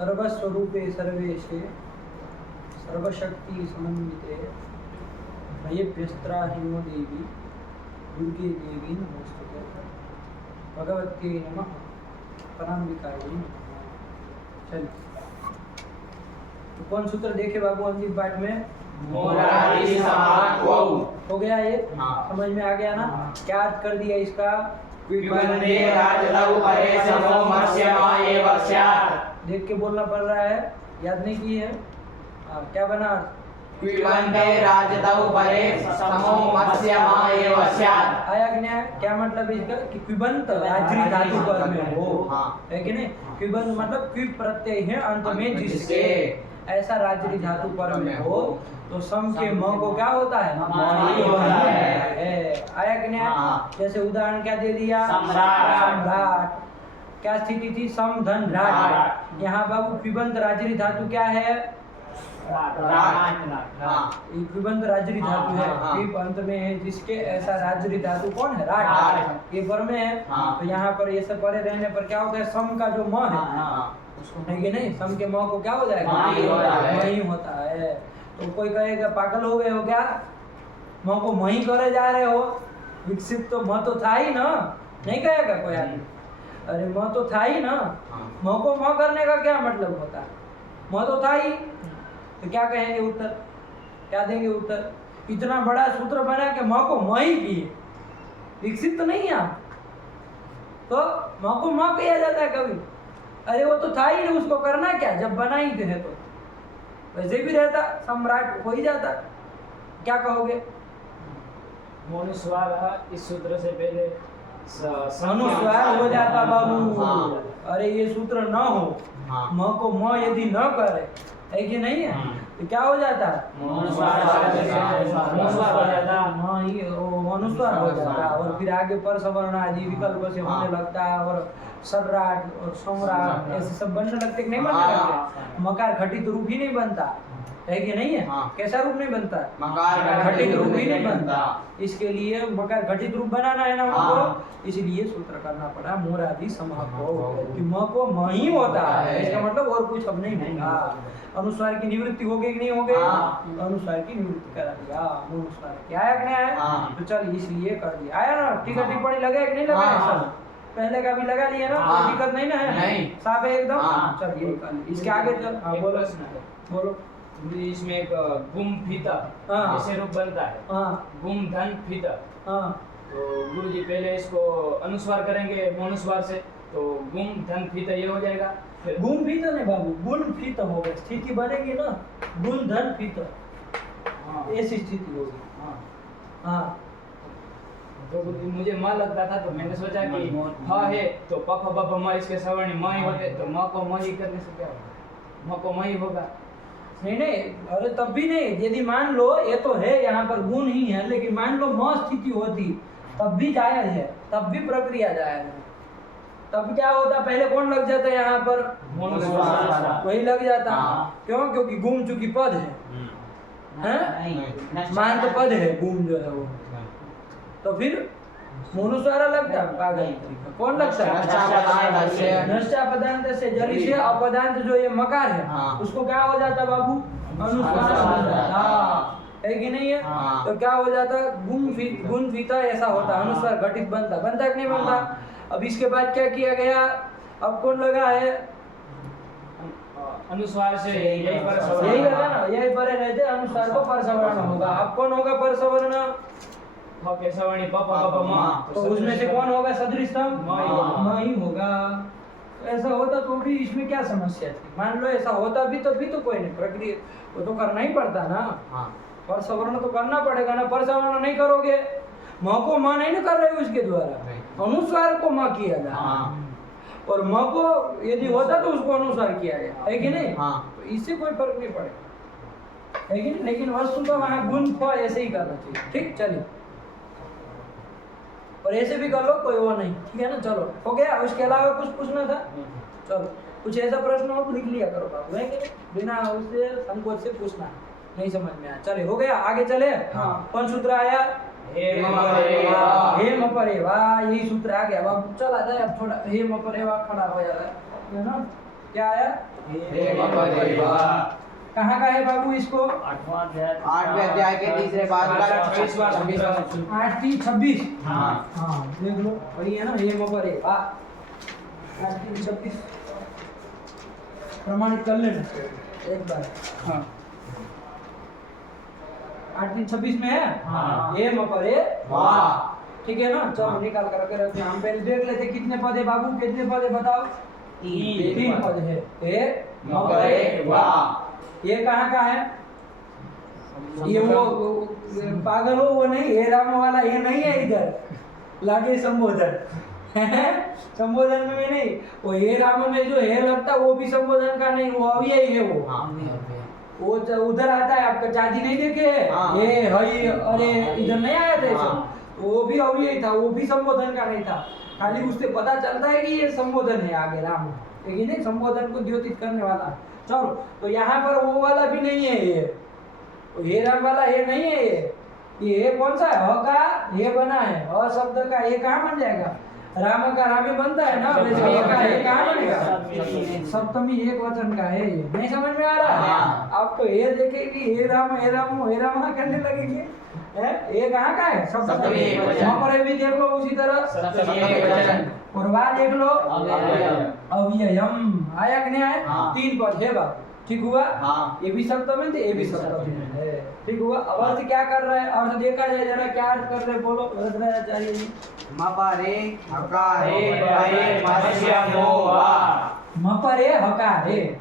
सर्वस्वरूपे सर्वेशे सर्वशक्ति समन्विते भयभ्यस्त्राहिनो देवी दुर्गे देवी नमोस्तुते भगवत्यै नमः पराम्बिकायै नमः। चलिए तो कौन सूत्र देखे बाबू अंतिम पाठ में? मोरारी समास वौ। हो गया ये? हाँ। समझ में आ गया ना? क्या अर्थ कर दिया इसका? विबंधे राजलौ परे समो मत्स्यमा एव स्यात्। देख के बोलना पड़ रहा है, याद नहीं की है? हाँ, क्या बना अर्थ? विबंधे राजलौ परे समो मत्स्यमा एव स्यात्। आया कि नहीं? क्या मतलब इसका? कि क्विबंत राजरी धातु पर में हो, हाँ। है कि नहीं? क्विबंत मतलब क्विब प्रत्यय है अंत में जिसके, ऐसा राजरी धातु पर में हो तो सम के म को क्या होता है? मणि होता है। आया कि नहीं? हाँ। जैसे उदाहरण क्या दे दिया? सम्राट। सम्राट। क्या स्थिति थी? सम धन राट। राट। यहाँ बाबू क्विबंत राजरी धातु क्या है? क्विबंत राजरी धातु है, हाँ। क्विब अंत में है जिसके, ऐसा राजरी धातु कौन है? राट। राट। ये पर में है। हाँ। तो यहाँ पर ये सब परे रहने पर क्या होता है? सम का जो म है, है कि नहीं? सम के म को क्या हो जाएगा? मणि होता है। मणि होता है। तो कोई कहेगा पागल हो गए हो क्या, म को मही करे जा रहे हो? विकसित तो म तो था ही ना, नहीं कहेगा कोई आदमी? अरे म तो था ही ना, म को म करने का क्या मतलब होता है? म तो था ही। तो क्या कहेंगे उत्तर? क्या देंगे उत्तर? इतना बड़ा सूत्र बना के म को म ही किए, विकसित तो नहीं है आप, तो म को म किया जाता है कभी? अरे वो तो था ही नहीं, उसको करना क्या जब बना ही थे तो वैसे भी रहता, सम्राट हो ही जाता। क्या कहोगे? मनुस्वार इस सूत्र से पहले अनुस्वार हो जाता बाबू। हाँ। अरे ये सूत्र न हो, हाँ। म को म यदि न करे, है कि नहीं है, तो क्या हो जाता? अनुस्वार हो जाता। हाँ, ये अनुस्वार हो जाता और फिर आगे पर सवर्ण आदि विकल्प से होने लगता और सर्राट और सम्राट ऐसे सब बनने लगते कि नहीं बनने लगते? मकार घटित रूप ही नहीं बनता, है कि नहीं है? हाँ। कैसा रूप नहीं बनता? मकार घटित रूप ही नहीं बनता। इसके लिए मकार घटित रूप बनाना है ना हमको, इसलिए सूत्र करना पड़ा मोरादि समह को, कि म को म ही होता है, इसका मतलब और कुछ अब नहीं होगा। अनुस्वार की निवृत्ति हो गई कि नहीं हो गई? हाँ। अनुस्वार की निवृत्ति करा दिया, अनुस्वार क्या आया कि नहीं आया? हाँ। तो चल इसलिए कर दिया, आया ना? टीका हाँ। टिप्पणी लगा कि नहीं लगा? हाँ। सब पहले का भी लगा लिया ना, हाँ। कोई दिक्कत नहीं ना है? नहीं। साफ है एकदम? हाँ। चल यही कर लिया। इसके आगे चल। हाँ एक बोलो प्रश्न है। बोलो। इसमें एक गुम फीता हाँ। ऐसे रूप बनता है, हाँ गुम धन फीता। हाँ तो गुरुजी पहले इसको अनुस्वार करेंगे मोनुस्वार से, तो गुम धन फीता ये हो जाएगा। फिर गुण फीत नहीं बाबू, गुण फीत होगा, स्थिति बनेगी ना, गुण धन फीत, हाँ। ऐसी स्थिति होगी। हाँ। हाँ तो मुझे म लगता था तो मैंने सोचा कि ह है तो प फ ब भ म इसके सवर्ण म ही होते, तो म को म ही करने से क्या होगा? म को म ही होगा। नहीं नहीं, अरे तब भी नहीं, यदि मान लो ये तो है यहाँ पर गुण ही है, लेकिन मान लो म स्थिति होती तब भी जायज है, तब भी प्रक्रिया जायज है। तब क्या होता? पहले कौन लग जाता है यहाँ पर? मोनुस्वार। वही लग जाता। हाँ। क्यों? क्योंकि गुम चूंकि पद है, मान तो पद है, गुम जो है वो, तो फिर मोनुस्वार लगता है। पागल कौन लगता है? नष्टा पदांत से जली से अपदांत जो ये मकार है, हाँ। उसको क्या हो जाता बाबू? अनुस्वार हो जाता, है कि नहीं है? हाँ। तो क्या हो जाता? गुण फीता ऐसा होता, अनुस्वार घटित बनता, बनता कि नहीं बनता? अब इसके बाद क्या किया गया? अब कौन लगा है? अनुस्वार से यही पर यही लगा ना, यही परे रहते अनुस्वार को पर सवर्ण होगा। अब कौन होगा पर सवर्ण? फ के सवर्णी प प ब भ म, तो उसमें से कौन होगा सदृशतम? म ही होगा। म ही होगा। ऐसा होता तो भी इसमें क्या समस्या थी? मान लो ऐसा होता भी तो कोई नहीं, प्रक्रिया वो तो करना ही पड़ता ना, पर सवर्ण तो करना पड़ेगा ना। पर सवर्ण नहीं करोगे, म को म नहीं ना कर रहे हो उसके द्वारा, अनुस्वार को म किया जाए, और म को यदि होता तो उसको अनुस्वार किया गया, है कि नहीं? तो इससे कोई फर्क नहीं पड़ेगा, है कि नहीं? लेकिन वस्तु तो वहाँ गुण फ ऐसे ही करना चाहिए। ठीक, चलिए, और ऐसे भी कर लो, कोई वो नहीं, ठीक है ना? चलो हो गया। उसके अलावा कुछ पूछना था? चलो, कुछ ऐसा प्रश्न हो तो लिख लिया करो बाबू, है कि नहीं? बिना उससे संकोच से पूछना, नहीं समझ में आया। चले, हो गया, आगे चले। कौन सूत्र आया? हे म परेवा। हे म परेवा, यही सूत्र आ गया बाबू। चला जाए अब थोड़ा, हे म परेवा खड़ा हो जाता है ना, क्या आया? हे मपरे वाह। कहाँ का है बाबू इसको? 8वें अध्याय के तीसरे पाद का 26वां 8 3 26। हाँ। हाँ देख लो वही है ना, हे मपरे वाह। 8 3 26 प्रमाणित कर लेना एक बार। हाँ 8 3 26 में है। हाँ। हे मपरे वाह। ठीक है ना, चलो निकाल कर रखे रहते हैं। हम पहले देख लेते कितने पद है बाबू, कितने पद है बताओ? 3 पद है। हे मपरे वाह। ये कहाँ का है? ये वो पागल हो वो नहीं, हे राम वाला ये नहीं है इधर लागे संबोधन। संबोधन में भी नहीं, वो हे राम में जो हे लगता वो भी संबोधन का नहीं, वो अव्यय है वो उधर आता है। आपका जाति नहीं देखे है? हाँ। ये हई अरे इधर नहीं आया था ऐसा। वो भी अव्यय था, वो भी संबोधन का नहीं था। खाली उससे पता चलता है कि ये संबोधन है आगे राम, लेकिन नहीं संबोधन को द्योतित करने वाला। चलो तो यहाँ पर वो वाला भी नहीं है, ये राम वाला ये नहीं है। ये कौन सा है? ह का ये बना है, अ शब्द का ये कहाँ बन जाएगा? राम का रामे बनता है ना, वैसे ये का ये कहाँ बनेगा? सप्तमी एक वचन का है। ये नहीं समझ में आ रहा है? हाँ। आप तो ये देखेगी हे राम हे राम हे राम करने लगेंगे। ये कहाँ का है? सप्तमी एक वचन। वहाँ पर भी देख लो उसी तरह सप्तमी एक वचन। और वहाँ देख लो अव्ययम। अव्ययम। आया कि नहीं आया? हाँ। 3 पद है बात, ठीक हुआ? हाँ। ये भी सप्तमी थे, ये भी सप्तमी है, ठीक हुआ? अब अर्थ क्या कर रहा है? अर्थ देखा जाए जरा, क्या अर्थ कर रहे हैं बोलो भरद्वाजाचार्य जी। मपरे हकारे परे मस्यमो वाह। मपरे हकारे,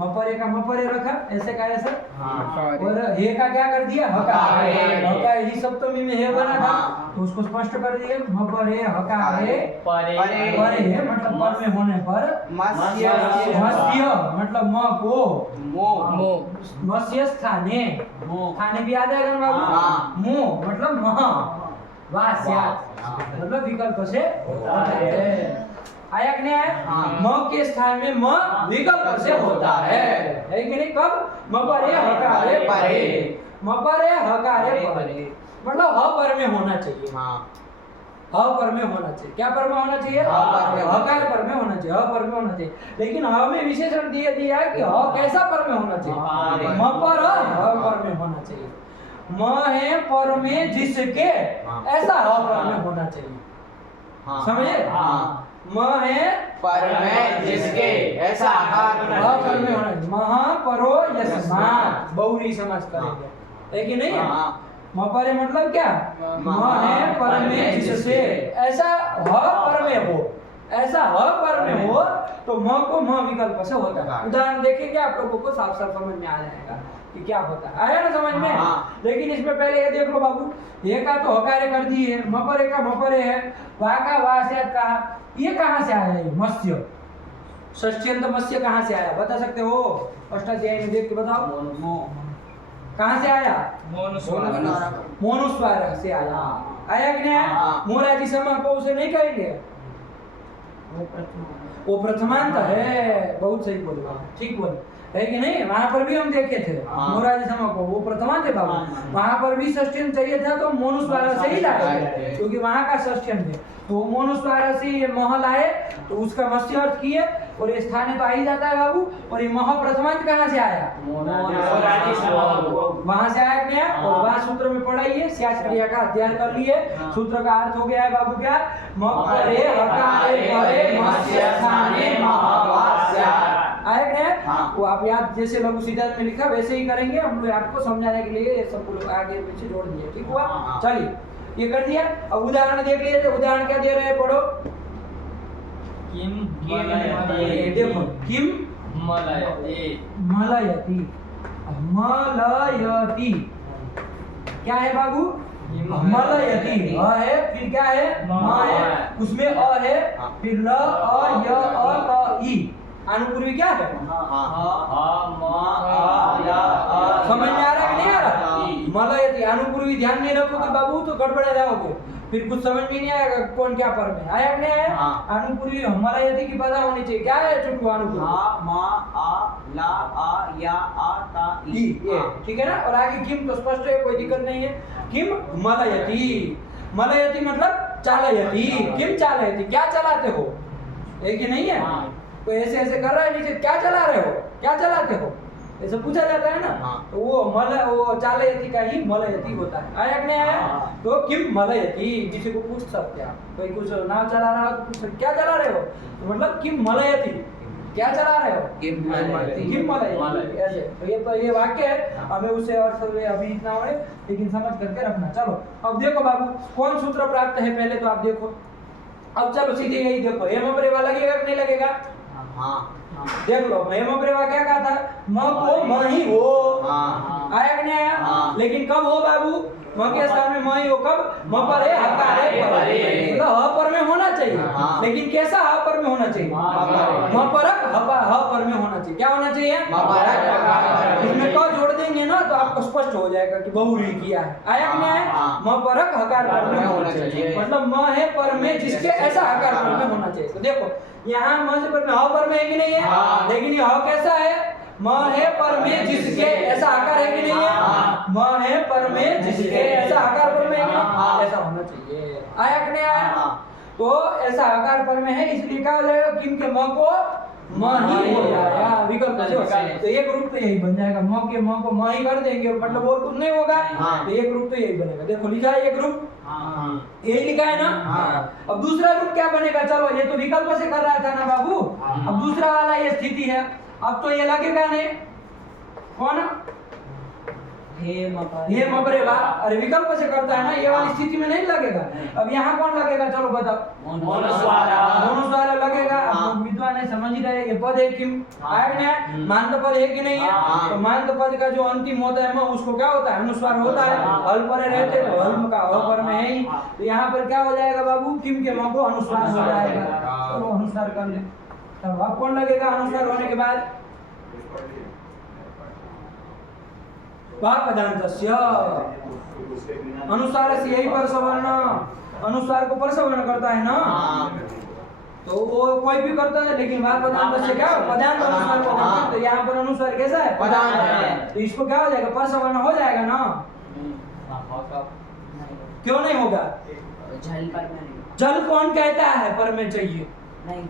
मपरे का मपरे रखा ऐसे का ऐसा, हाँ। और हे का क्या कर दिया? हकारे। हकारे ही सप्तमी में हे बना था, हाँ। तो उसको स्पष्ट कर दिए मपरे हकारे परे परे है मतलब पर में होने पर। मस्य मत्स्य मतलब म को, मो मत्स्य स्थाने, स्थाने भी आ जाएगा ना बाबू? हाँ। मुंह मतलब मह, वास्यात मतलब विकल्प से होता है। आया कि नहीं आया? हाँ। म के स्थान में म विकल्प से होता है कि नहीं? कब? मपरे हकारे परे, मपरे हकारे परे मतलब ह पर में होना चाहिए। हाँ। ह पर में होना चाहिए। क्या पर में होना चाहिए? ह पर में। हकार पर में होना चाहिए, ह पर में होना चाहिए। लेकिन ह में विशेषण दिया दिया है कि ह कैसा पर में होना चाहिए? म पर ह पर में होना चाहिए। म है पर में जिसके, ऐसा ह पर में होना चाहिए। हाँ। समझे? हाँ। म है पर में जिसके ऐसा आकार ह पर में होना चाहिए। महा परो यस्मात् बहुरी समास करेंगे, है कि नहीं? हाँ। म पर मतलब क्या? म है पर में जिससे, ऐसा ह पर में हो, ऐसा ह पर में हो तो म को म विकल्प से होता है। उदाहरण देखेंगे आप लोगों को साफ साफ समझ में आ जाएगा कि क्या होता है। आया ना समझ में? हाँ। लेकिन इसमें पहले ये देख लो बाबू, ये का तो हकारे कर दिए, मपरे का मपरे है, वा का वास्यात का, ये कहाँ से आया? ये मत्स्य षष्ठ्यंत मत्स्य कहाँ से आया? बता सकते हो? अष्टाध्यायी में देख के बताओ कहाँ से आया? मोनुस्वार से आया। आया कि नहीं आया? हाँ। मोराजी समा को उसे नहीं कहेंगे, वो प्रथमांत है। बहुत सही बोले, ठीक बोले, है कि नहीं? वहां पर भी हम देखे थे हाँ। मोराजी समा को, वो प्रथमांत है बाबू। हाँ। वहां पर भी षष्ठ्यंत चाहिए था तो मोनुस्वार से ही लाए लाए थे, थे। क्योंकि वहां का षष्ठ्यंत है। तो मोनुस्वार से ये मह लाए तो उसका मत्स्य अर्थ किए, और ये स्थाने तो आ ही जाता है बाबू। और ये मह प्रथमांत कहाँ से आया? वहां से आया क्या? और वहां सूत्र में पढ़ाइए, स्याच क्रिया का अध्ययन कर लिए। सूत्र का अर्थ हो गया है बाबू क्या? मपरे हकारे परे मत्स्य स्थाने महावास्यात्। आया क्या? हाँ। वो आप याद जैसे लघु सिद्धांत में लिखा वैसे ही करेंगे हम लोग, आपको समझाने के लिए ये सब लोग आगे पीछे जोड़ दिए, ठीक हुआ? हाँ। चलिए ये कर दिया। अब उदाहरण देख लीजिए, उदाहरण क्या दे रहे हैं पढ़ो। देखो किम मलयति, मलयति क्या है बाबू? मलयति अ है, फिर क्या है? म है, उसमें अ है, फिर ल अ य अ त ई, अनुपूर्वी क्या है? समझ में आ रहा है कि नहीं आ रहा? मलयति अनुपूर्वी ध्यान नहीं रखोगे बाबू तो गड़बड़ा जाओगे, फिर कुछ समझ में नहीं आएगा कौन क्या पर में आया कि नहीं आया? हाँ। अनुपूर्वी मलयति की पता होनी चाहिए। क्या है चुटकू अनुपूर्वी? ई, ये ठीक है ना? और आगे किम तो स्पष्ट है, कोई दिक्कत नहीं है। किम मलयति, मलयति मतलब चालयति। किम चालयति, क्या चलाते हो, है कि नहीं है? कोई ऐसे ऐसे कर रहा है नीचे, क्या चला रहे हो, क्या चलाते हो, ऐसे पूछा जाता है ना। हाँ। तो वो चालयति का ही मलयति होता है। आया कि नहीं आया? हाँ। तो किम मलयति, किसी को पूछ सकते हैं आप, कोई कुछ नाव चला रहा हो तो पूछ सकते, क्या चला रहे हो, तो मतलब किम मलयति, क्या चला रहे हो, किम मलयति। किम मलयति, ऐसे। तो ये वाक्य है, हमें उसे अर्थ में अभी इतना हो, लेकिन समझ करके रखना। चलो अब देखो बाबू, कौन सूत्र प्राप्त है पहले तो आप देखो। अब चलो सीधे यही देखो, हेम प्रेवा लगेगा कि नहीं लगेगा? हाँ देख लो, हेम प्रेवा क्या कहा था, म को म ही हो, हाँ आया कि नहीं आया? हाँ। लेकिन कब हो बाबू, म के स्थान में म ही हो, कब, म पर है, हकार है, पर है, मतलब ह पर में होना चाहिए। हाँ। लेकिन कैसा ह पर में होना चाहिए, म परक ह पर में होना चाहिए। क्या होना चाहिए, म परक हकार। इसमें क जोड़ देंगे ना तो आपको स्पष्ट हो जाएगा कि बहुरी किया है। आया कि नहीं आया? हाँ। म परक हकार पर में होना चाहिए, मतलब म है पर में जिसके ऐसा हकार पर में होना चाहिए। तो देखो यहाँ म से पर में ह पर में है कि नहीं है? हाँ। लेकिन ये ह कैसा है, म है पर में जिसके ऐसा आकार है कि नहीं है? हाँ। म है पर में जिसके ऐसा आकार पर में है कि नहीं? हाँ। ऐसा होना चाहिए। आया कि नहीं आया? हाँ। तो ऐसा आकार पर में है, इसलिए क्या हो जाएगा, किम के म को म ही हो जाएगा, विकल्प से हो जाएगा। तो एक रूप तो यही बन जाएगा, म के म को म ही कर देंगे, मतलब और कुछ नहीं होगा। हाँ। तो एक रूप तो यही बनेगा। देखो लिखा है एक रूप, हाँ यही लिखा है ना। हाँ। अब दूसरा रूप क्या बनेगा, चलो ये तो विकल्प से कर रहा था ना बाबू, अब दूसरा वाला ये स्थिति है। अब तो ये लगेगा नहीं, कौन, ये मबरेवा, अरे विकल्प से करता है ना, ये वाली स्थिति में नहीं लगेगा। अब यहाँ कौन लगेगा, चलो बताओ, मोनुस्वार लगेगा। अब हाँ। लोग विद्वान है, समझ ही रहे, ये पद है किम, आया कि नहीं? मांत पद है कि नहीं है? हाँ। तो मांत पद का जो अंतिम होता है म, उसको क्या होता है, अनुस्वार होता है। हाँ। हल पर रहते तो हल का ह पर में है ही। तो यहाँ पर क्या हो जाएगा बाबू, किम के म को अनुस्वार हो जाएगा। चलो अनुस्वार कर ले। तब अब कौन लगेगा अनुस्वार होने के बाद, पदांतस्य अनुस्वारस्य यही परसवर्ण, अनुस्वार को परसवर्ण करता है ना। तो वो कोई भी करता है, लेकिन वहां पदांत से क्या, पदांत अनुस्वार को करते हैं। तो यहाँ पर अनुस्वार कैसा है, पदांत है। तो इसको क्या हो जाएगा, परसवर्ण हो जाएगा ना। क्यों नहीं होगा, जल पर में नहीं, जल कौन कहता है पर में चाहिए, नहीं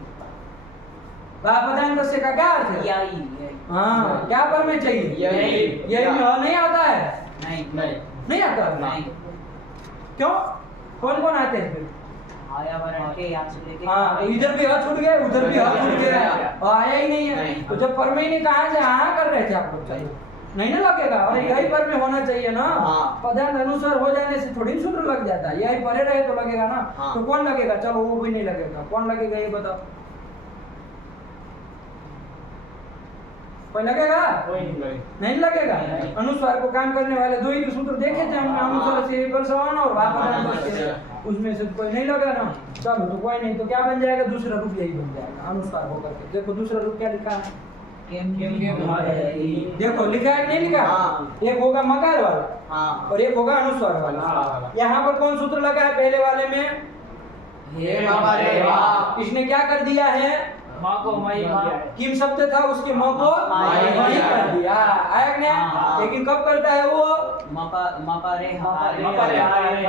पदांत से का क्या अर्थ है, यही हाँ क्या पर में चाहिए, यही। यही में ह नहीं आता है, नहीं नहीं आता है। नहीं क्यों, कौन कौन आते हैं फिर, आया वरण के यहाँ से लेके हाँ तो इधर भी हाथ छूट गया, उधर भी हाथ छूट गया, आया ही नहीं है। नहीं। तो जब पर में ही नहीं, कहाँ से हाँ कर रहे थे आप लोग, चाहिए नहीं ना लगेगा, और यही पर में होना चाहिए ना। हाँ। पदार्थ अनुसार हो जाने से थोड़ी सूत्र लग जाता है, यही परे रहे तो लगेगा ना। हाँ। तो कौन लगेगा, चलो वो भी नहीं लगेगा, कौन लगेगा ये बताओ, कोई लगेगा, नहीं लगेगा। अनुस्वार को काम करने वाले दो ही तो सूत्र देखे थे हमने, अनुस्वार से पर समान और वापस से, उसमें से कोई नहीं लगा ना। चलो तो कोई नहीं, तो क्या बन जाएगा, दूसरा रूप यही बन जाएगा अनुस्वार होकर के। देखो दूसरा रूप क्या लिखा है, देखो लिखा है कि नहीं लिखा, हाँ। एक होगा मकार वाला हाँ। और एक होगा अनुस्वार वाला। हाँ। यहाँ पर कौन सूत्र लगा है पहले वाले में, हे मबरेवा। इसने क्या कर दिया है, माँ को मई किया है। किम शब्द था उसके म को मही कर दिया, आया कि नहीं? हाँ। लेकिन कब करता है वो, मपरे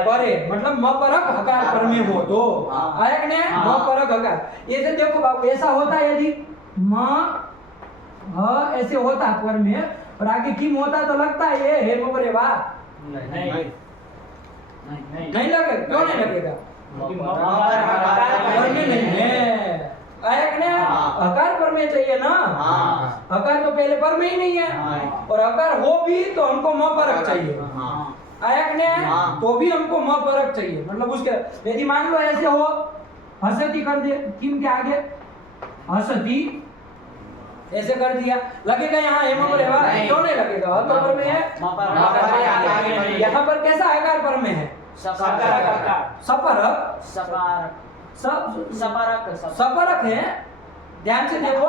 परे, मतलब म परक हकार पर में हो तो, हाँ। आया कि नहीं? म हाँ। परक हकार। ऐसे देखो बाबू, ऐसा होता है यदि म ह ऐसे होता पर में और आगे किम होता तो लगता है ये हे मपरे वाह, नहीं नहीं लगे, क्यों नहीं लगेगा, पर में नहीं है, आया कि नहीं? हाँ। हकार पर में चाहिए ना। हाँ। हकार तो पहले पर में ही नहीं है, हाँ। और हकार हो भी तो हमको म परक चाहिए, हाँ। आया कि नहीं? हाँ। तो भी हमको म परक चाहिए, मतलब उसके यदि मान लो ऐसे हो, हसती कर दिया किम के आगे, हसती ऐसे कर दिया, लगेगा यहाँ हेम पर है, नहीं। क्यों नहीं लगेगा, तो पर में है। यहाँ पर कैसा आकार पर में है, सपरक, सपरक है, ध्यान से देखो,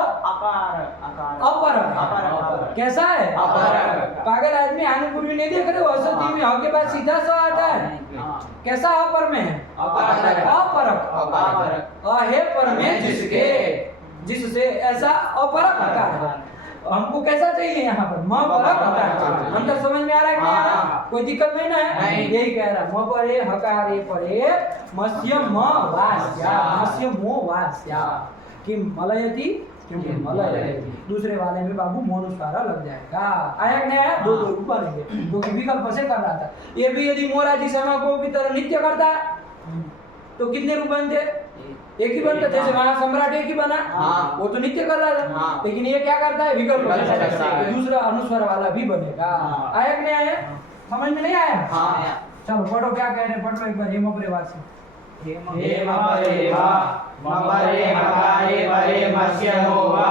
अपरक कैसा है, अपरक। पागल आदमी आने पूर्वी नहीं देख रहे हो, हसती में ह के बाद सीधा सा आता है, कैसा अपर में है, अपरक, है पर में जिसके, जिससे ऐसा अपरक आकार है। हमको कैसा चाहिए यहाँ पर, म परक हकार चाहिए। हम तक समझ में आ रहा है कि नहीं आ रहा, हाँ। कोई दिक्कत नहीं ना है, नहीं। यही कह रहा, म परे हकारे परे मस्य म वास्या, मस्य मो वास्या। किम मलयति किम मलयति। दूसरे वाले में बाबू मोनुस्वारा लग जाएगा। आया कि नहीं आया? दो रूप बनेंगे क्योंकि विकल्प से कर रहा था। ये भी यदि मोराजी शर्मा को की तरह नित्य करता तो कितने रूप बनते? एक ही बनता। जैसे वहां सम्राट एक ही बना, वो तो नित्य कर रहा था, लेकिन ये क्या करता है? विकल्प से कर रहा है। दूसरा अनुस्वार वाला भी बनेगा। आया कि नहीं आया? समझ में नहीं आया? आया। चलो पढ़ो, क्या कह रहे हैं? पढ़ो एक बार हेम प्रेवार से। हे मपरेवा मपरे हकारे परे मस्य होवा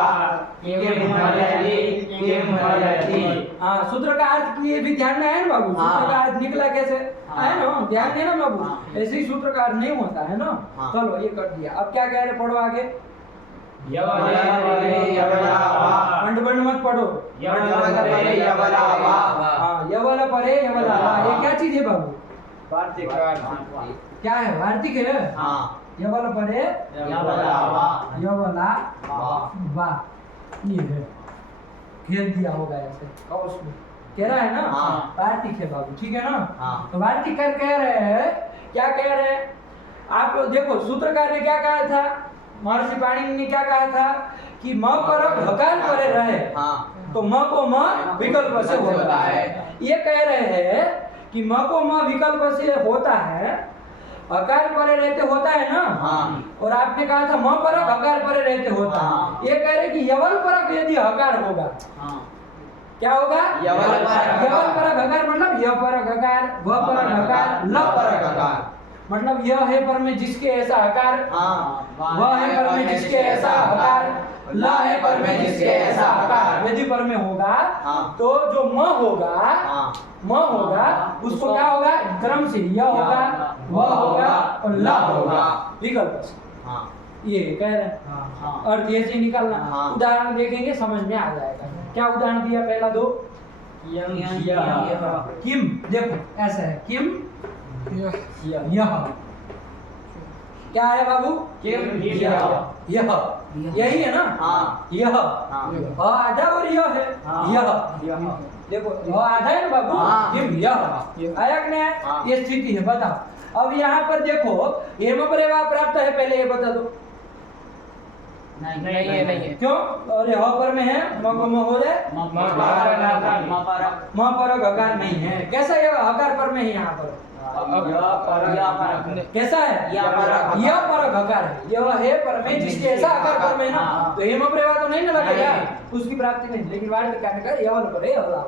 किम मलयति किम मलयति। हाँ, सूत्र का अर्थ की ये भी ध्यान में है ना बाबू? सूत्र का अर्थ निकला कैसे है ना? ध्यान देना बाबू, ऐसे ही सूत्र का अर्थ नहीं होता है ना। चलो ये कर दिया। अब क्या कह रहे? पढ़ो आगे। अंडबंड मत पढ़ो। हाँ, यवल परे यवला। ये क्या चीज है बाबू? क्या है? वार्तिक है। यवल परे यवला वा, ये है। घेर दिया होगा ऐसे कौश में, कह रहा है ना? वार्तिक है बाबू, ठीक है ना? तो वार्तिक कर कह रहे हैं, क्या कह रहे हैं? आप देखो सूत्रकार ने क्या कहा था, महर्षि पाणिनि ने क्या कहा था कि म पर हकार परे रहे तो म को म विकल्प से होता है। ये कह रहे हैं कि म को म विकल्प से होता है, हकार परे रहते होता है ना। और आपने कहा था म परक हकार परे रहते होता है। ये कह रहे कि यवल परक यदि हकार होगा, क्या होगा? यवल परक हकार मतलब य परक हकार, व परक हकार, ल परक हकार। मतलब यह है पर में जिसके ऐसा हकार, वह है पर में जिसके ऐसा हकार, ल है पर में जिसके ऐसा हकार। यदि पर में होगा तो जो म होगा उसको क्या होगा? क्रम से य होगा, व होगा और ल होगा विकल्प से। ये कह रहे हैं। अर्थ ऐसे निकालना। उदाहरण देखेंगे समझ में आ जाएगा। क्या उदाहरण दिया? पहला दो किम। देखो ऐसा है किम यह, क्या है बाबू? यह, यही है ना? यह आधा और यह है यह। देखो यह आधा है ना बाबू? किम यह। आया कि नहीं? ये स्थिति है। बताओ अब यहाँ पर देखो हेम प्रेवा प्राप्त है, पहले ये बता दो। नहीं है। क्यों? अरे ह पर में है, म को म हो जाए, म पर हकार नहीं है। कैसा ये हकार पर में है? यहाँ पर कैसा है? यह परक हकार है। यह है पर में जिसके ऐसा हकार पर में ना, तो हेम प्रेवा तो नहीं ना लगेगा, उसकी प्राप्ति नहीं। लेकिन वार्तिक का यवल पर यवला,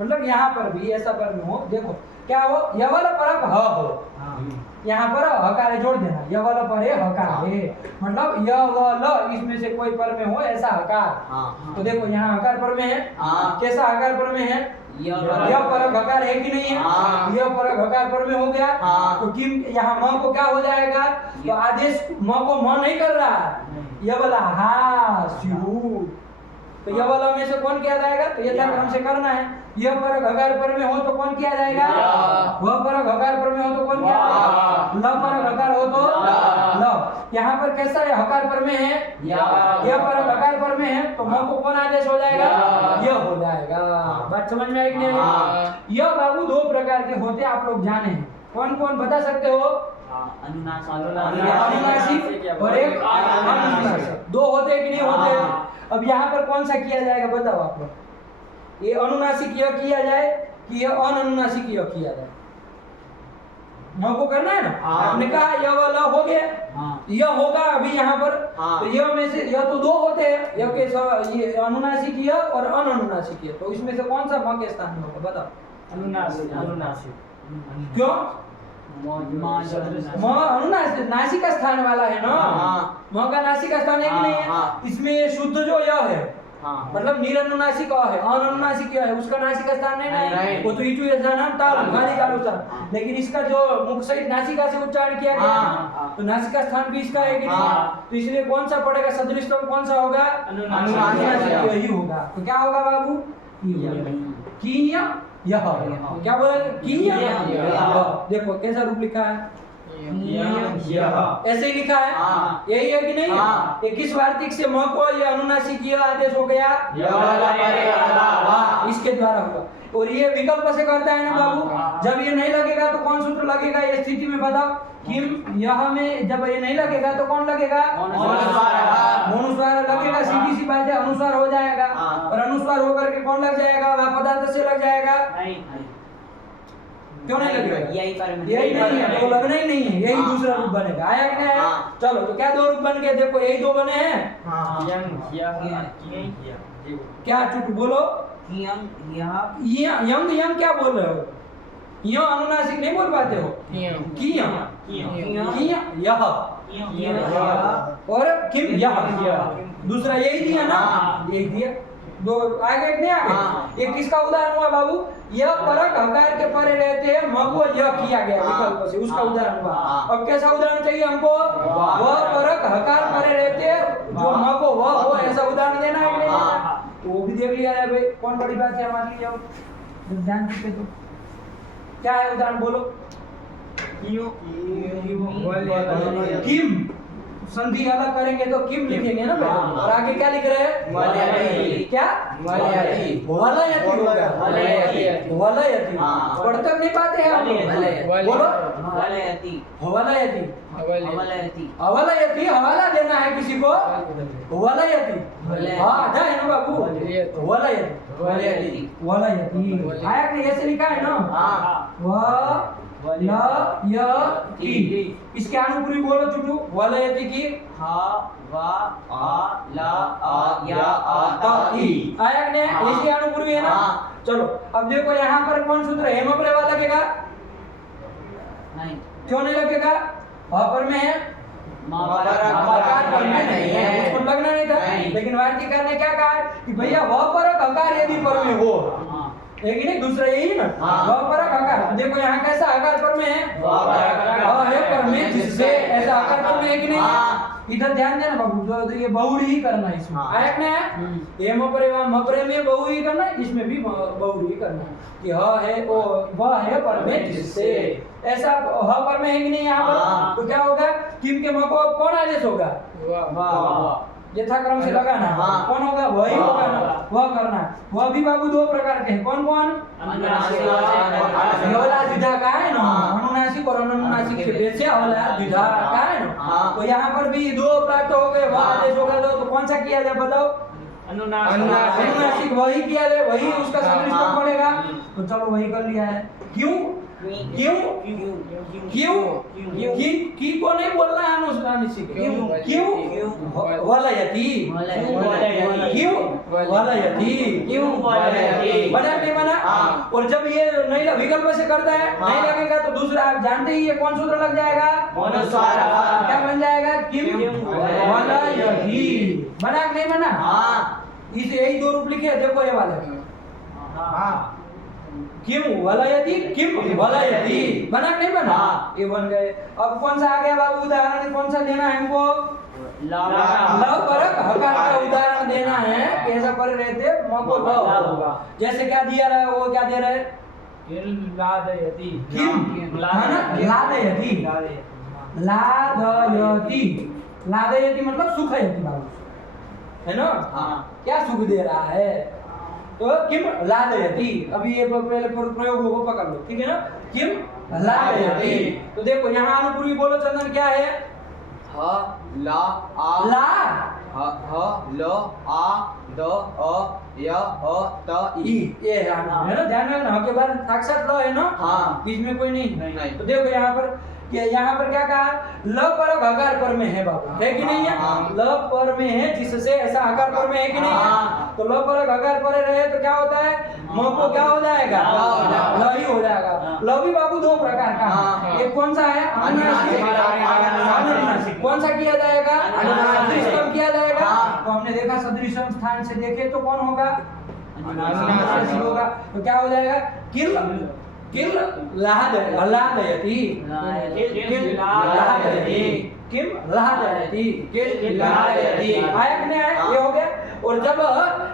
मतलब यहाँ पर भी ऐसा पर में हो। देखो क्या हो? यवल परक ह हो, यहाँ पर हकार जोड़ देना। यवल परे हकार है मतलब य व ल इसमें से कोई पर में हो ऐसा हकार। तो देखो यहाँ हकार पर में है। कैसा हकार पर में है? यह परक हकार है कि नहीं है? यह परक हकार पर में हो गया तो किम यहाँ म को क्या हो जाएगा? तो आदेश म को म नहीं कर रहा है, यवला हा स्यू। तो यवला में से कौन किया जाएगा? तो यथाक्रम से करना है। यह परक हकार पर में हो तो कौन किया जाएगा? वह परक हकार पर में हो तो कौन किया जाएगा? ल परक हकार हो तो ल। यहाँ पर कैसा है? हकार पर में है, यह परक हकार पर में है तो म को कौन आदेश हो जाएगा? यह हो जाएगा। बात समझ में आई कि नहीं? यह बाबू दो प्रकार के होते आप लोग जाने हैं। कौन कौन बता सकते हो? अनुनासिक और एक अनुनासिक। दो होते कि नहीं होते? अब यहाँ पर कौन सा किया जाएगा बताओ आप लोग? ये अनुनासिक यह किया जाए कि यह अननुनासिक यह किया जाए? म को करना है ना। आपने कहा यह वाला हो गया, यह होगा अभी यहाँ पर। तो यह में से यह तो दो होते हैं, यह के ये अनुनासिक यह और अननुनासिक यह। तो इसमें से कौन सा म के स्थान में होगा बताओ? अनुनासिक। क्यों? म अनुनासिक नासिक का स्थान वाला है ना। म का नासिक का स्थान है कि नहीं है? इसमें शुद्ध जो यह है मतलब निरनुनासिक है, अननुनासिक है, उसका नासिक का स्थान नहीं है। वो तो इचु स्थान तालु खाली तालु स्थान। लेकिन इसका जो मुख सहित नासिका से उच्चारण किया गया तो नासिक का स्थान भी इसका है कि नहीं? तो इसलिए कौन सा पड़ेगा? सदृश तो कौन सा होगा? अनुनासिक यही होगा। तो क्या होगा बाबू? की यह। क्या बोला? की यह। देखो कैसा रूप लिखा है? ऐसे ही लिखा है। यही है कि नहीं? ये किस वार्तिक से म को ये अनुनासिक यह आदेश हो गया? इसके द्वारा हुआ। और ये विकल्प से करता है ना बाबू। जब ये नहीं लगेगा तो कौन सूत्र लगेगा ये स्थिति में बताओ। किम यह में जब ये नहीं लगेगा तो कौन लगेगा? अनुस्वार लगेगा। सीधी सी बात है, अनुस्वार हो जाएगा और अनुस्वार होकर के कौन लग जाएगा? वह पदार्थ से लग जाएगा। क्यों नहीं लगेगा? यही पर यही नहीं है तो लगना ही नहीं है, यही दूसरा रूप बनेगा। आया कि नहीं आया? चलो तो क्या दो रूप बन गए? देखो यही दो बने हैं। क्या चुट बोलो? यंग यंग क्या बोल रहे हो? यह अनुनासिक नहीं बोल पाते हो? किया यह और किम यह। दूसरा यही दिया ना, यही दिया। दो आगे नहीं आगे। ये किसका उदाहरण हुआ बाबू? यह परक हकार के परे रहते हैं म को यह किया गया विकल्प से, उसका उदाहरण हुआ। अब कैसा उदाहरण चाहिए हमको? वह परक हकार परे रहते हैं जो म को वह हो, ऐसा उदाहरण देना है कि नहीं देना? वो भी देख लिया है भाई। कौन बड़ी बात है हमारे लिए? अब ध्यान दीजिए तो क्या है उदाहरण बोलो। किम संधि अलग करेंगे तो किम लिखेंगे ना पहले, और आगे क्या लिख रहे हैं? क्या वलयति होगा। वलयति पढ़ते नहीं पाते हैं आप लोग? बोलो वलयति वलयति। अवलयति हवाला देना है किसी को। वलयति हाँ जाए ना बाबू। वलयति आया कि ऐसे लिखा है ना? वलयति। इसके अनुपूर्वी बोलो चुटू। वलयति की हा वा आ ला आ या आ ता ई। आया कि नहीं? इसके अनुपूर्वी है ना। चलो अब देखो यहाँ पर कौन सूत्र है? हेम पर वाला लगेगा? नहीं। क्यों नहीं लगेगा? पर में है, अकार पर में नहीं है, उसको लगना नहीं था। लेकिन वार्तिकार ने क्या कहा कि भैया वह परक अकार यदि पर में हो, एक ही नहीं दूसरा यही ना। वह परक अकार देखो यहाँ कैसा आकार पर में है? है पर में जिससे ऐसा आकार पर में है कि नहीं? इधर ध्यान देना बाबू, जो ये बहुरी ही करना है इसमें। आया कि नहीं? ये मपरे में बहुरी ही करना है, इसमें भी बहुरी ही करना है कि ह है ओ वह है पर में जिससे। ऐसा ह पर में है कि नहीं यहाँ पर? तो क्या होगा? किम के म को कौन आदेश होगा? यथाक्रम से लगाना। कौन होगा? वही होगा ना, वह करना। वह भी बाबू दो प्रकार के हैं। कौन कौन? हवला द्विधा का है ना, अनुनासिक और अनुनासिक के भेद से हवला द्विधा का है ना। तो यहाँ पर भी दो प्राप्त हो गए, वह आदेश होगा तो कौन सा किया जाए बताओ? अनुनासिक वही किया जाए, वही उसका सदृश पड़ेगा। तो चलो वही कर लिया है। क्यों क्यों क्यों की को नहीं बोलना है अनुनासिक। क्यों वलयति। क्यों वलयति बना नहीं बना? और जब ये नहीं विकल्प से करता है नहीं लगेगा तो दूसरा आप जानते ही ये कौन सूत्र लग जाएगा? क्या बन जाएगा? किम वलयति। बना नहीं बना? इसे यही दो रूप लिखे देखो ये वाले। किम वलयति किम वलयति बना नहीं बना? ये बन गए। अब कौन सा आ गया बाबू उदाहरण? कौन सा देना है हमको? लव परक हकार का उदाहरण देना है। कैसा पर रहते म को लव होगा। जैसे क्या दिया रहा है? वो क्या दे रहा है? लादयति। किम लादयति। लादयति मतलब सुखयति बाबू, है ना? क्या सुख दे रहा है? तो किम लादयति। अभी ये पहले प्रयोग को पकड़ लो, ठीक है ना? किम लादयति। तो देखो यहाँ अनुपूर्वी बोलो चंदन क्या है? ह ला आ ला ह ल आ द अ य अ त ई। ये है ना? ध्यान रखना के बाद साक्षात ल है ना। बीच में कोई नहीं। तो देखो यहाँ पर यहाँ पर क्या कहा? ल परक हकार पर में है बाबू, है कि नहीं है? ल पर में है जिससे ऐसा हकार पर में है कि नहीं है? तो ल परक हकार पर रहे तो क्या होता है? म को क्या हो जाएगा? ल ही हो जाएगा। ल भी बाबू दो प्रकार का है। एक कौन सा है? अनुनासिक। कौन सा किया जाएगा? अनुनासिक किया जाएगा। तो हमने देखा सदृशम स्थान से देखे तो कौन होगा? अनुनासिक होगा। तो क्या हो जाएगा? किल किम लादयति। किम लादयति। आया कि नहीं आया? ये हो गया। और जब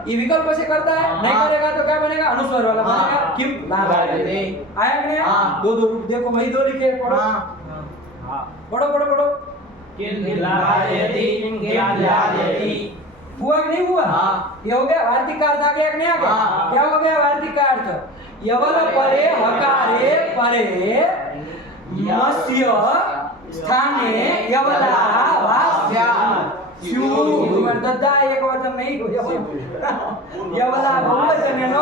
ये विकल्प से करता है नहीं करेगा तो क्या बनेगा? अनुस्वर वाला बनेगा किम लादयति। आया कि नहीं आया? दो दो देखो वही दो लिखे। पढ़ो पढ़ो पढ़ो पढ़ो। किम लादयति हुआ कि नहीं हुआ? हाँ। ये हो गया वार्तिक का अर्थ आ गया कि नहीं आ गया? हाँ। क्या हो गया वार्तिक का अर्थ? यवल परे हकारे परे मत्स्य स्थाने यवला वास्या स्यु दद्दा एक वचन नहीं हो यवला बहुवचन है ना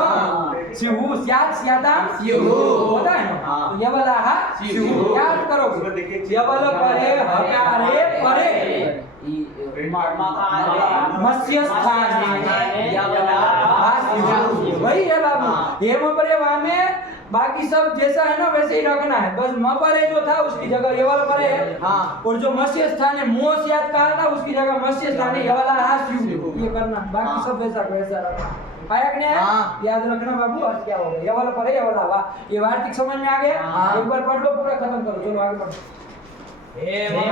स्यु स्यात् स्यातां स्यु होता है ना हाँ। तो यवला स्यु याद करोगे यवल परे हकारे परे मत्स्य स्थाने यवला वास्या वही है बाबू ये परे वहां में बाकी सब जैसा है ना वैसे ही रखना है बस म परे जो था उसकी जगह यवल परे है हाँ। और जो मत्स्य स्थान है मोह याद कहा था उसकी जगह मत्स्य स्थान है यवला हास्यु ये करना बाकी हाँ। सब वैसा वैसा रखना आया कि नहीं आया? हाँ। याद रखना बाबू आज क्या हो गया यवल परे यवला वाह ये वार्तिक समझ में आ गया हाँ। एक बार पढ़ लो पूरा खत्म करो चलो आगे बढ़ो एवं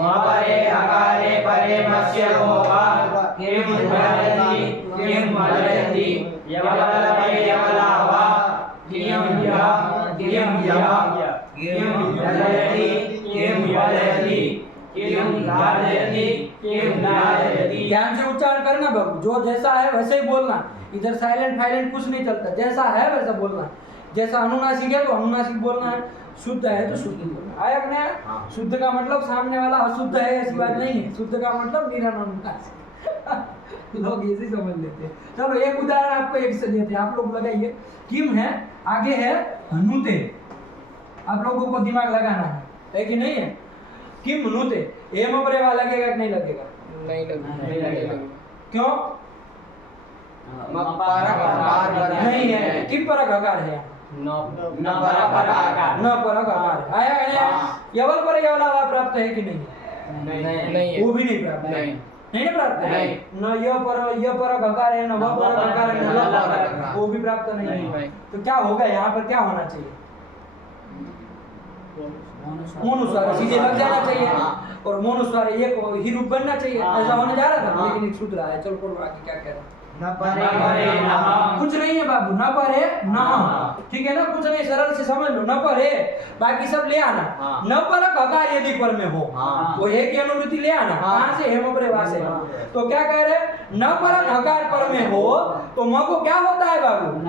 मपरे हकारे परे मत्स्य होगा किम वदति किम वदति यवल परे यवला वा किम या किम वदति किम वदति किम लादति किम लादति ध्यान से उच्चारण करना बाबू जो जैसा है वैसे ही बोलना इधर साइलेंट फाइलेंट कुछ नहीं चलता जैसा है वैसा बोलना जैसा अनुनासिक है तो अनुनासिक बोलना है शुद्ध है तो शुद्ध बोलना आया कि नहीं आया? हाँ। शुद्ध का मतलब सामने वाला अशुद्ध है ऐसी बात नहीं है शुद्ध का मतलब निरानुनासिक लोग इसी समझ लेते हैं चलो एक उदाहरण आपको एक से देते हैं आप लोग लगाइए किम है आगे है हनुते आप लोगों को दिमाग लगाना है कि नहीं है किम हनुते एम परे वाला लगेगा कि नहीं लगेगा नहीं लगेगा क्यों नहीं है किम परक हकार है न परक न परक हकार आया है हाँ। यवल पर यवला वा प्राप्त है कि नहीं नहीं वो भी नहीं प्राप्त है नहीं प्राप्त है नहीं। न य पर हकार है न व पर हकार है न ल पर हकार है, वो भी प्राप्त नहीं है तो क्या होगा यहाँ पर क्या होना चाहिए मोनुस्वार सीधे लग जाना चाहिए हाँ। और मोनुस्वार एक ही रूप बनना चाहिए हाँ। ऐसा होने जा रहा था हाँ। लेकिन एक सूत्र आया चलो पढ़ो आगे क्या कह रहा है न परे नमः। कुछ नहीं है बाबू न पढ़े न ठीक है ना कुछ नहीं सरल से समझ लो न पढ़े बाकी सब ले आना हाँ। न परक हकार यदि पर में हो हाँ। वो एक ही अनुवृत्ति ले आना हाँ। कहाँ से हेम परे वहां से हाँ। तो क्या कह रहे न परक हकार पर में हो तो म को क्या होता है बाबू न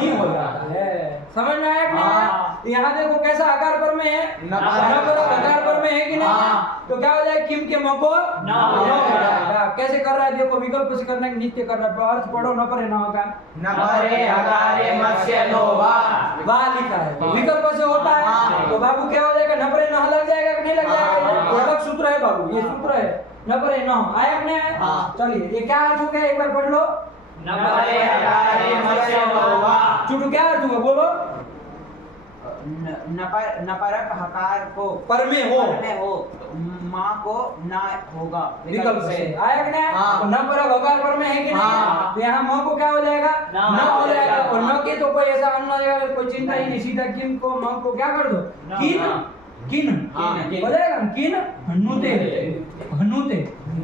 ही हो जाता है समझ में आया कि नहीं आया? हाँ। यहाँ देखो कैसा आकार पर में है न परक आकार पर में है कि नहीं हाँ। तो क्या हो जाएगा किम के म को न हो जाएगा कैसे कर रहा है देखो विकल्प से करना है नित्य कर रहा है अर्थ पढ़ो न परे न होगा न परे हकारे मत्स्य नोवा वाह लिखा है विकल्प से होता है हाँ। तो बाबू क्या हो जाएगा न परे न लग जाएगा कि नहीं लग जाएगा हाँ। ये अलग सूत्र है बाबू ये सूत्र है न परे न आया कि नहीं आया हाँ। चलिए ये क्या अर्थ हो गया एक बार पढ़ लो न परे हकारे मत्स्य होगा चुटू क्या अर्थ हुआ बोलो न परक हकार को पर में हो पर में हो तो माँ को ना होगा विकल्प से आया कि नहीं आया? हाँ। तो न पर होकार पर में है कि नहीं हाँ। तो यहाँ म को क्या हो जाएगा न न हो हो जाएगा जाएगा। और न के तो कोई ऐसा अन्न जाएगा कोई चिंता ही नहीं सीधा किन को म को क्या कर दो न। किन किन हाँ। हो जाएगा किन हनुते हनुते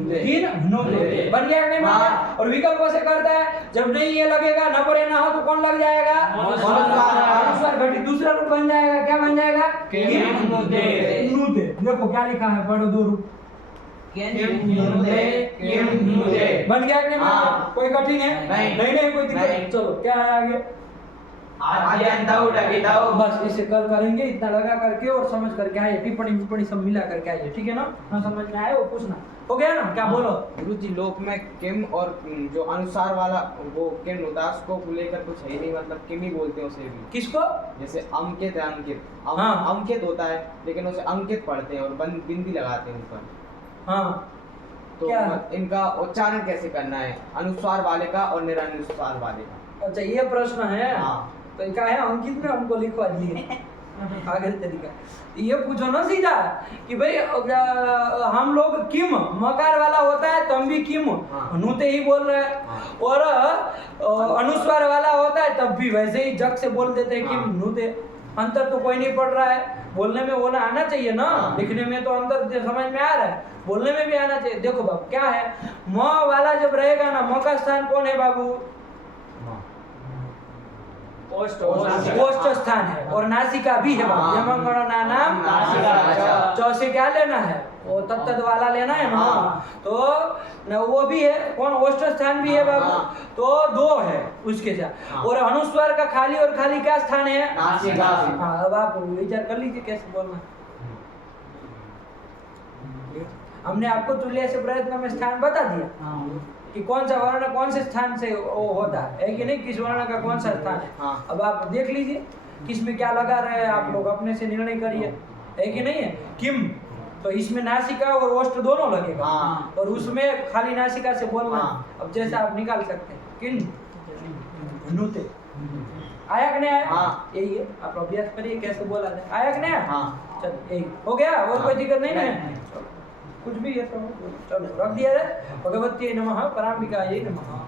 किन हनुते बन गया कि नहीं बन गया? हाँ। और विकल्प से करता है जब नहीं ये लगेगा न परे न हो तो कौन लग जाएगा अनुस्वार। अनुस्वार घटी दूसरा रूप बन जाएगा क्या बन जाएगा किन हनुते। हनुते देखो क्या लिखा है पढ़ो दो रूप बन गया कि नहीं बन गया? हाँ। कोई कठिन है नहीं कोई दिक्कत नहीं। चलो क्या है आगे आद्यंतौ लगितौ बस इसे कल करेंगे इतना लगा करके और समझ करके आइए टिप्पणी सब मिला करके आइए ठीक है ना ना समझ में आए वो पूछना हो गया ना क्या बोलो गुरुजी लोक में किम और जो अनुसार वाला वो किम उदास को लेकर कुछ है ही नहीं मतलब किम ही बोलते हैं उसे भी किसको जैसे अंकित है अंकित हाँ। अंकित होता है लेकिन उसे अंकित पढ़ते हैं और बिंदी लगाते हैं ऊपर हाँ तो क्या? इनका उच्चारण कैसे करना है अनुस्वार वाले का और निरानुस्वार वाले का अच्छा ये प्रश्न है हाँ। तो क्या है अंकित में हमको लिखवा दिए आगे तरीका ये पूछो ना सीधा कि भाई हम लोग किम मकार वाला होता है तब भी किम हाँ। नूते ही बोल रहे हैं हाँ। और अनुस्वार वाला होता है तब भी वैसे ही जग से बोल देते हैं किम हाँ। नूते अंतर तो कोई नहीं पड़ रहा है बोलने में वो ना आना चाहिए ना हाँ। लिखने में तो अंतर समझ में आ रहा है बोलने में भी आना चाहिए देखो बाबू क्या है म वाला जब रहेगा ना म का स्थान कौन है बाबू ओष्ठ स्थान है और नासिका भी है बाबू हाँ। यमंगणना नाम नासिका। च से क्या लेना है वो तत्त वाला लेना है ना, हाँ। तो न वो भी है, कौन ओष्ठ स्थान भी है बाबू, हाँ। तो 2 है उसके साथ। हाँ। और अनुस्वार का खाली और खाली क्या स्थान है? नासिका। हाँ, अब आप विचार कर लीजिए कैसे बोलना। हमने आपको तुल्य से प्रयत्न में स्थान बता दिया हाँ। कि कौन सा वर्ण कौन से स्थान से वो होता है कि नहीं, किस वर्ण का कौन सा स्थान है। हाँ। अब आप देख लीजिए किस में क्या लगा रहे हैं, आप लोग अपने से निर्णय करिए, है कि नहीं है। किम, तो इसमें नासिका और ओष्ठ दोनों लगेगा, हाँ। और उसमें खाली नासिका से बोलना। हाँ। अब जैसा आप निकाल सकते हैं, किन धनुते आया कि नहीं आया? हाँ। यही है, आप अभ्यास करिए कैसे बोला जाए। आया कि नहीं आया? हाँ। चलो यही हो गया, और हाँ। कोई दिक्कत नहीं नहीं, है। नहीं। चलो, कुछ भी है तो चलो रख दिया जाए। भगवती नमः, पराम्बिकायै नमः।